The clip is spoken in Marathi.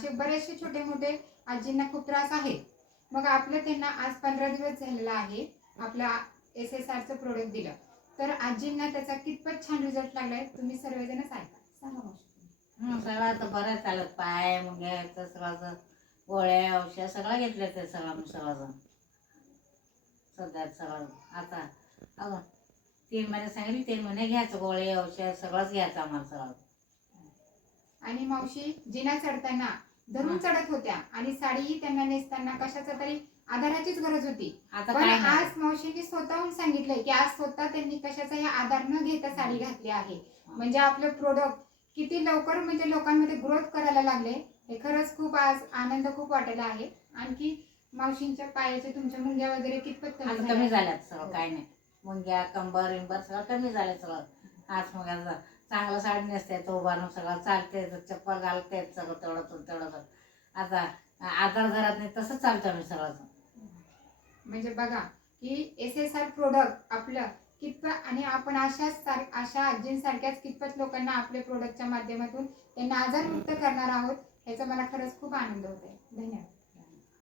असे बरेचसे छोटे मोठे आजींना खूप त्रास आहे. मग आपलं त्यांना आज 15 दिवस झालेला आहे आपल्या SSRचं प्रोडक्ट दिलं, तर आजींना त्याचा कितपत छान रिझल्ट लागलाय तुम्ही सर्वजण सांगा मावशी. सगळं आता बरं चालत, पाय मुंग्याचं सगळं, गोळ्या औषध सगळं घेतलं ते सगळं सगळं सध्या सगळं. आता 3 महिने सांगितले, 3 महिने घ्यायचं गोळे औषध सगळंच घ्यायचं आम्हाला सगळं. आणि मावशी जिना चढताना धरून चढत होत्या आणि साडीही त्यांना नेसताना कशाचा तरी आधाराचीच गरज होती. आता पण काय नाही. आज मावशींनी स्वतःहून सांगितलंय की आज स्वतः त्यांनी कशाचाही आधार न घेता साडी घातली आहे. म्हणजे आपले प्रोडक्ट किती लवकर म्हणजे लोकांमध्ये ग्रोथ करायला लागले, हे खरंच खूप आज आनंद खूप वाटायला आहे. आणखी मावशींच्या पायाचे तुमच्या मुंग्या वगैरे कितपत कमी झाल्यात सगळं, काय नाही. मुंग्या कंबर विंबर सगळं कमी झालं सगळं. आज मुंग्या चांगलं साडी नेसते, उभारून सगळं चालते, चप्पल घालते सगळं तेवढं तेवढं. आता आधार घरात नाही तसं चालतं मी सगळं. म्हणजे बघा की SSR प्रोडक्ट आपलं कितपत, आणि आपण अशा आजींसारख्याच कितपत लोकांना आपल्या प्रोडक्टच्या माध्यमातून त्यांना आजारमुक्त करणार आहोत, याचा मला खरंच खूप आनंद होत आहे. धन्यवाद.